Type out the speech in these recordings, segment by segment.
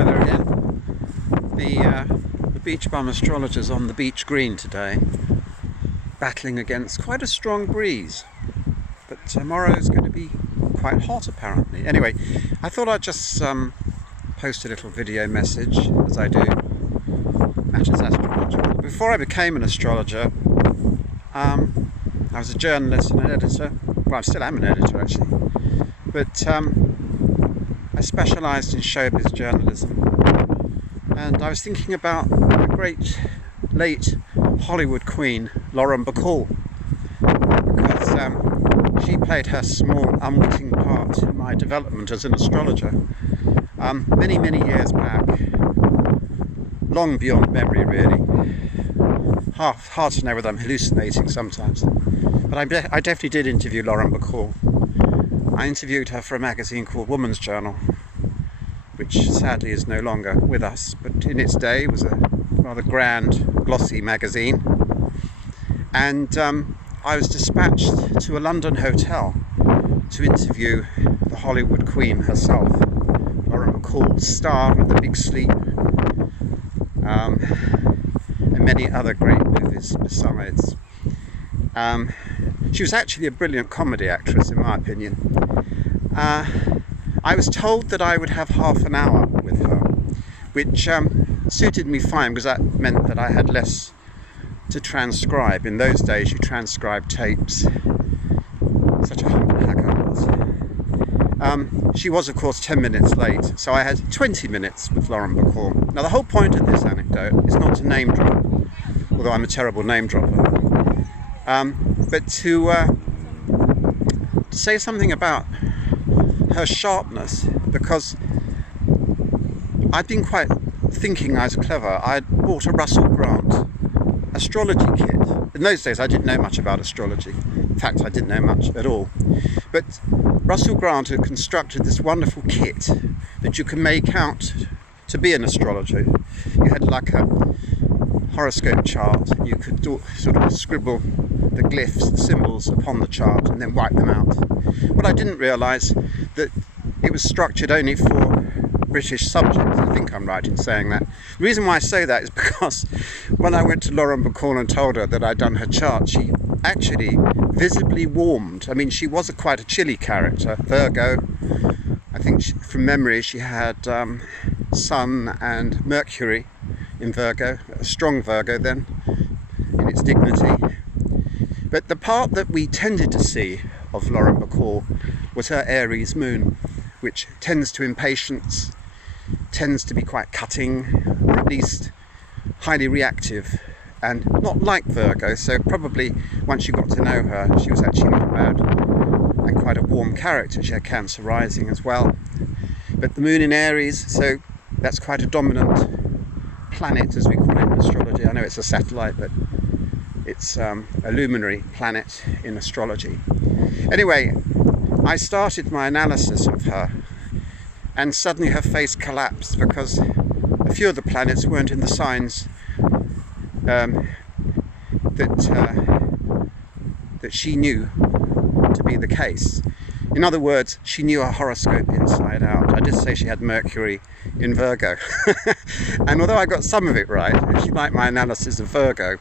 Hi there again. The Beach Bum Astrologer's on the beach green today, battling against quite a strong breeze. But tomorrow's going to be quite hot apparently. Anyway, I thought I'd just post a little video message, as I do, Matters Astrological. Before I became an astrologer, I was a journalist and an editor. Well, I still am an editor actually. But I specialised in showbiz journalism, and I was thinking about the great late Hollywood queen Lauren Bacall, because she played her small unwitting part in my development as an astrologer many years back, long beyond memory really. Hard to know whether I'm hallucinating sometimes, but I definitely did interview Lauren Bacall. I interviewed her for a magazine called Woman's Journal, which sadly is no longer with us, but in its day was a rather grand, glossy magazine. And I was dispatched to a London hotel to interview the Hollywood queen herself, Lauren Bacall, star of The Big Sleep, and many other great movies besides. She was actually a brilliant comedy actress, in my opinion. I was told that I would have half an hour with her, which suited me fine, because that meant that I had less to transcribe. In those days you transcribed tapes. Such a humble hacker I was. She was of course 10 minutes late, so I had 20 minutes with Lauren Bacall. Now the whole point of this anecdote is not to name drop, although I'm a terrible name dropper, but to say something about her sharpness, because I'd been quite thinking I was clever. I'd bought a Russell Grant astrology kit. In those days I didn't know much about astrology. In fact, I didn't know much at all. But Russell Grant had constructed this wonderful kit that you can make out to be an astrologer. You had like a horoscope chart, and you could sort of scribble the glyphs, the symbols upon the chart, and then wipe them out. But I didn't realise that it was structured only for British subjects. I think I'm right in saying that. The reason why I say that is because when I went to Lauren Bacall and told her that I'd done her chart, she actually visibly warmed. I mean, she was quite a chilly character, Virgo. I think from memory she had Sun and Mercury in Virgo, a strong Virgo then, in its dignity. But the part that we tended to see of Lauren Bacall was her Aries moon, which tends to impatience, tends to be quite cutting, or at least highly reactive, and not like Virgo. So probably once you got to know her, she was actually not bad, and quite a warm character. She had Cancer rising as well. But the moon in Aries, so that's quite a dominant planet, as we call it in astrology. I know it's a satellite, but it's a luminary planet in astrology. Anyway, I started my analysis of her, and suddenly her face collapsed, because a few of the planets weren't in the signs that she knew to be the case. In other words, she knew her horoscope inside out. I did say she had Mercury in Virgo. And although I got some of it right, if you like my analysis of Virgo,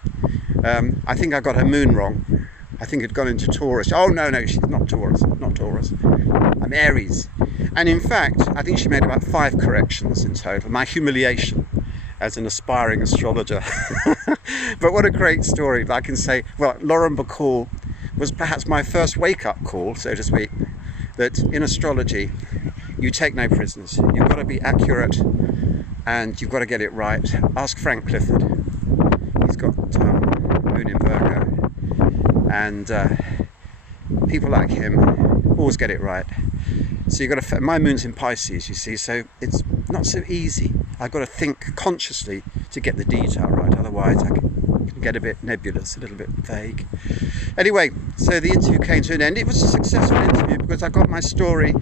I think I got her moon wrong. I think it had gone into Taurus. Oh no, she's not Taurus, not Taurus. I'm Aries. And in fact, I think she made about 5 corrections in total. My humiliation as an aspiring astrologer. But what a great story. I can say, well, Lauren Bacall was perhaps my first wake-up call, so to speak, that in astrology, you take no prisoners. You've got to be accurate, and you've got to get it right. Ask Frank Clifford. He's got moon in Virgo, and people like him always get it right. So you've got to. My moon's in Pisces, you see, so it's not so easy. I've got to think consciously to get the detail right. Otherwise, I can get a bit nebulous, a little bit vague. Anyway, so the interview came to an end. It was a successful interview because I got my story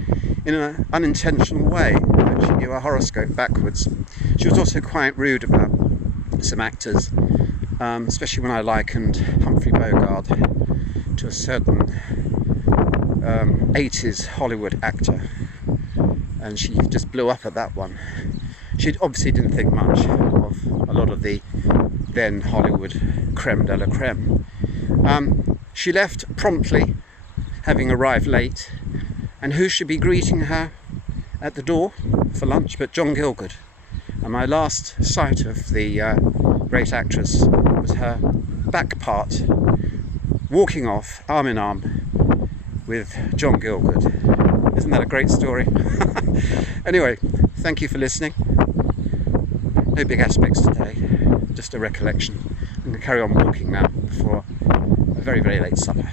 in an unintentional way. She knew her horoscope backwards. She was also quite rude about some actors, especially when I likened Humphrey Bogart to a certain 80s Hollywood actor, and she just blew up at that one. She obviously didn't think much of a lot of the then Hollywood creme de la creme. She left promptly, having arrived late, and who should be greeting her at the door for lunch but John Gielgud. And my last sight of the great actress was her back part walking off arm in arm with John Gielgud. Isn't that a great story? Anyway, thank you for listening. No big aspects today, just a recollection. I'm going to carry on walking now before a very, very late supper.